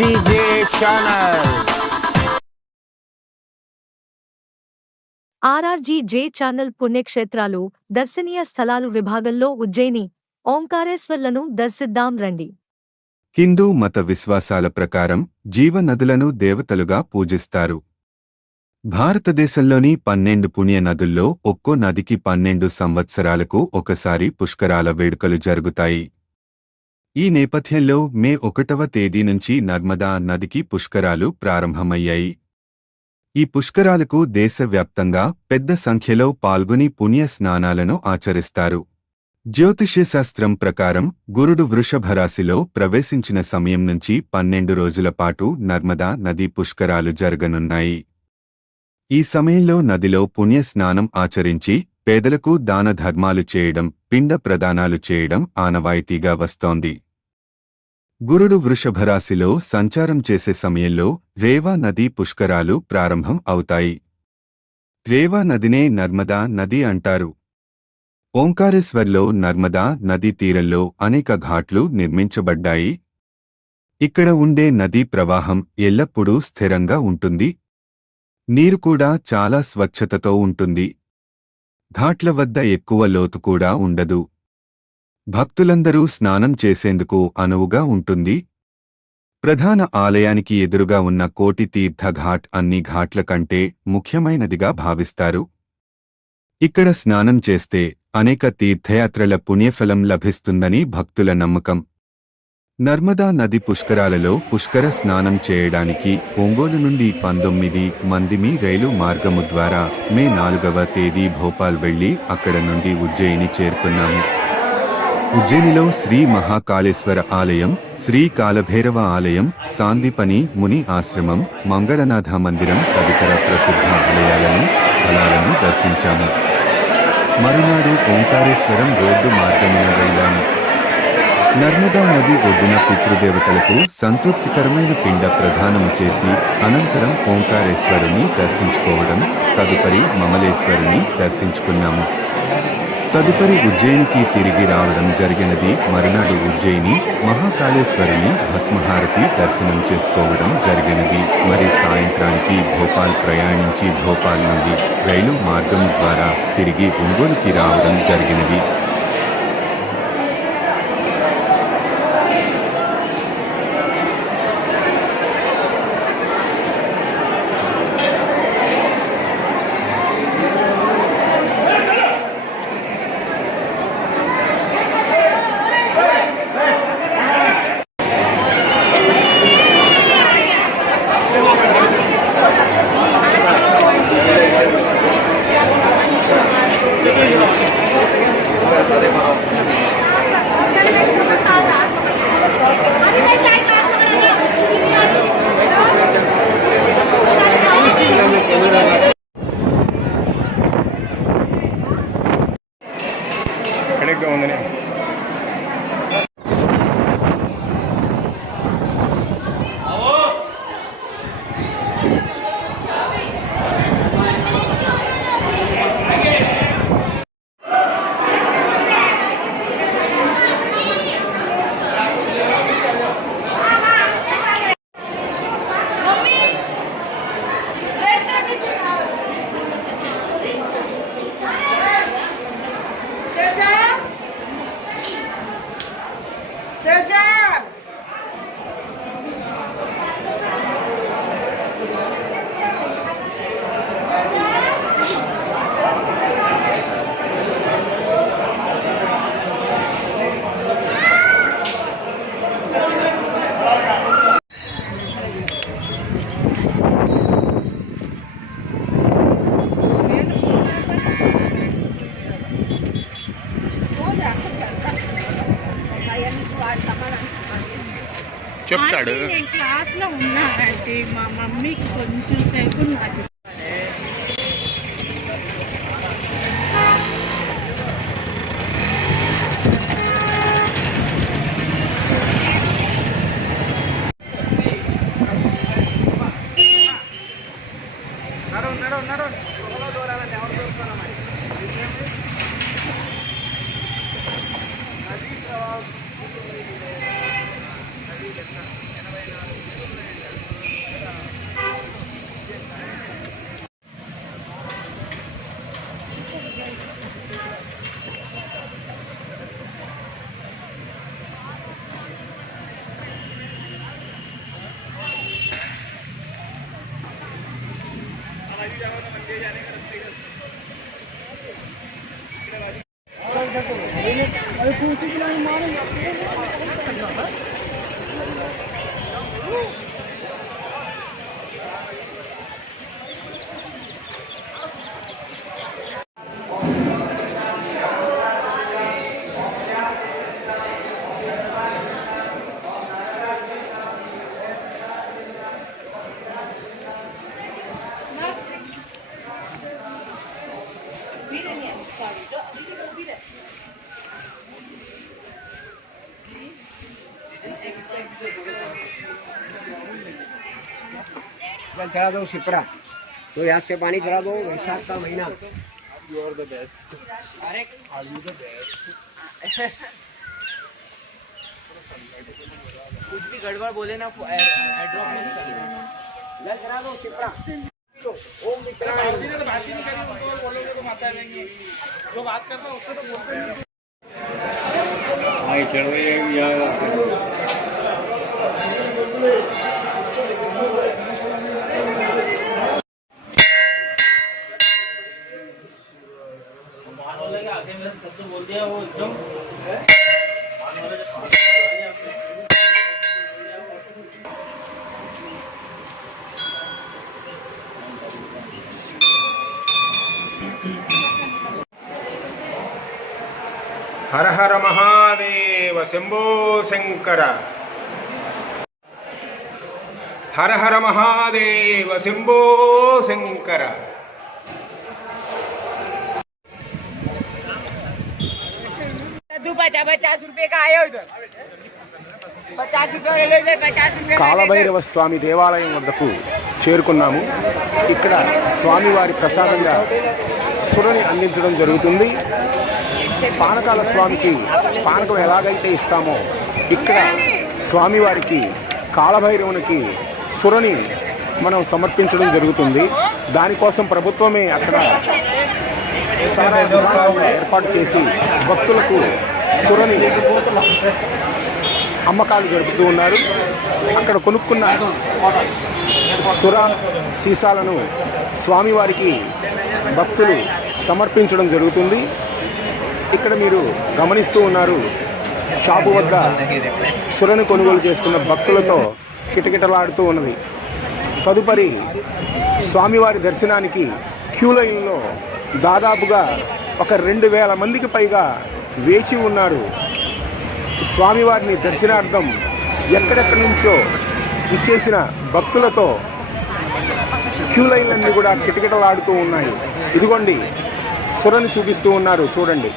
RRGJ channel R R G J channel పుణ్యక్షేత్రాలు దర్శనీయ స్థలాలు విభాగంలో ఉజ్జయిని. ఓంకారేశ్వర్లను దర్శిద్దాం రండి. హిందూ మత విశ్వాసాల ప్రకారం జీవనదులను దేవతలుగా పూజిస్తారు. భారతదేశంలోని పన్నెండు పుణ్య నదుల్లో ఒక్కో నదికి పన్నెండు సంవత్సరాలకు ఒకసారి పుష్కరాల వేడుకలు జరుగుతాయి. ఈ నేపథ్యంలో మే ఒకటవ తేదీ నుంచి నర్మదా నదికి పుష్కరాలు ప్రారంభమయ్యాయి. ఈ పుష్కరాలకు దేశవ్యాప్తంగా పెద్ద సంఖ్యలో పాల్గొని పుణ్య స్నానాలను ఆచరిస్తారు. జ్యోతిష్యశాస్త్రం ప్రకారం గురుడు వృషభరాశిలో ప్రవేశించిన సమయం నుంచి పన్నెండు రోజుల పాటు నర్మదా నదీ పుష్కరాలు జరగనున్నాయి. ఈ సమయంలో నదిలో పుణ్య స్నానం ఆచరించి పేదలకు దాన ధర్మాలు చేయడం పిండ ప్రదానాలు చేయడం ఆనవాయితీగా వస్తోంది. గురుడు వృషభరాశిలో సంచారం చేసే సమయంలో రేవా నదీ పుష్కరాలు ప్రారంభం అవుతాయి. రేవా నదినే నర్మదా నది అంటారు. ఓంకారేశ్వర్లో నర్మదా నదీ తీరంలో అనేక ఘాట్లు నిర్మించబడ్డాయి. ఇక్కడ ఉండే నదీ ప్రవాహం ఎల్లప్పుడూ స్థిరంగా ఉంటుంది. నీరు కూడా చాలా స్వచ్ఛతతో ఉంటుంది. ఘాట్ల వద్ద ఎక్కువ లోతు కూడా ఉండదు. భక్తులందరూ స్నానం చేసేందుకు అనువుగా ఉంటుంది. ప్రధాన ఆలయానికి ఎదురుగా ఉన్న కోటి తీర్థ ఘాట్ అన్ని ఘాట్ల కంటే ముఖ్యమైనదిగా భావిస్తారు. ఇక్కడ స్నానం చేస్తే అనేక తీర్థయాత్రల పుణ్యఫలం లభిస్తుందని భక్తుల నమ్మకం. నర్మదా నది పుష్కరాలలో పుష్కర స్నానం చేయడానికి ఒంగోలు నుండి పంతొమ్మిది మందిమి రైలు మార్గము ద్వారా మే నాలుగవ తేదీ భోపాల్ వెళ్ళి అక్కడ నుండి ఉజ్జయిని చేరుకున్నాము. ఉజ్జయినిలో శ్రీ మహాకాళేశ్వర ఆలయం శ్రీ కాలభైరవ ఆలయం సాందీపని ముని ఆశ్రమం మంగళనాథ మందిరం తదితర ప్రసిద్ధ ఆలయాలను స్థలాలను దర్శించాము. మరునాడు ఓంకారేశ్వరం రోడ్డు మార్గమున వెళ్ళాము. నర్మదా నది ఒడ్డున పితృదేవతలకు సంతృప్తికరమైన పిండ ప్రదానము చేసి అనంతరం ఓంకారేశ్వరుని దర్శించుకోవడం తదుపరి మమలేశ్వరుని దర్శించుకున్నాము. తదుపరి ఉజ్జయినికి తిరిగి రావడం జరిగినది మరునాడు ఉజ్జయిని మహాకాళేశ్వరుని భస్మహారతి దర్శనం చేసుకోవడం జరిగినది. మరి సాయంత్రానికి భోపాల్ ప్రయాణించి భోపాల్ నుండి రైలు మార్గం ద్వారా తిరిగి ఒంగోలుకి రావడం జరిగినది. でこの。చెప్తాడు. నేను క్లాస్లో ఉన్నా అంటే మా మమ్మీకి కొంచెం సేపు నాకు నడవండి నడవండి నడవండి ఎవరు చూస్తారా ఎనభై నాలుగు चढ़ा दो सिपरा। तो यहाँ से पानी चढ़ा दो बैसाख का महीना। बेस्ट कुछ भी गड़बड़ बोले ना एड्रॉप नहीं चढ़ा दो सिपरा। ओम तो बात जो बात करता चढ़ रही है హరహర మహాదేవ శంభో శంకర. హరహర మహాదేవ శంభో శంకర. కాలభైరవ స్వామి దేవాలయం వద్దకు చేరుకున్నాము. ఇక్కడ స్వామివారి ప్రసాదంగా సురని అందించడం జరుగుతుంది. పానకాల స్వామికి పానకం ఎలాగైతే ఇస్తామో ఇక్కడ స్వామివారికి కాలభైరవునికి సురని మనం సమర్పించడం జరుగుతుంది. దానికోసం ప్రభుత్వమే అక్కడ సారా దుకాణాలను ఏర్పాటు చేసి భక్తులకు సురని అమ్మకాలు జరుపుతూ ఉన్నారు. అక్కడ కొనుక్కున్న సుర సీసాలను స్వామివారికి భక్తులు సమర్పించడం జరుగుతుంది. ఇక్కడ మీరు గమనిస్తూ ఉన్నారు. షాపు వద్ద సురను కొనుగోలు చేస్తున్న భక్తులతో కిటకిటలాడుతూ ఉన్నది. తదుపరి స్వామివారి దర్శనానికి క్యూ లైన్లో దాదాపుగా ఒక రెండు వేల మందికి పైగా వేచి ఉన్నారు. స్వామివారిని దర్శనార్థం ఎక్కడెక్కడి నుంచో ఇచ్చేసిన భక్తులతో క్యూ లైన్లన్నీ కూడా కిటకిటలాడుతూ ఉన్నాయి. ఇదిగోండి సురను చూపిస్తూ ఉన్నారు. చూడండి.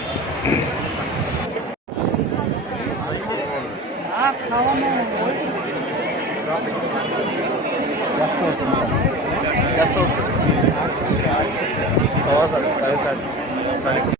मोबाइल नहीं चलाना है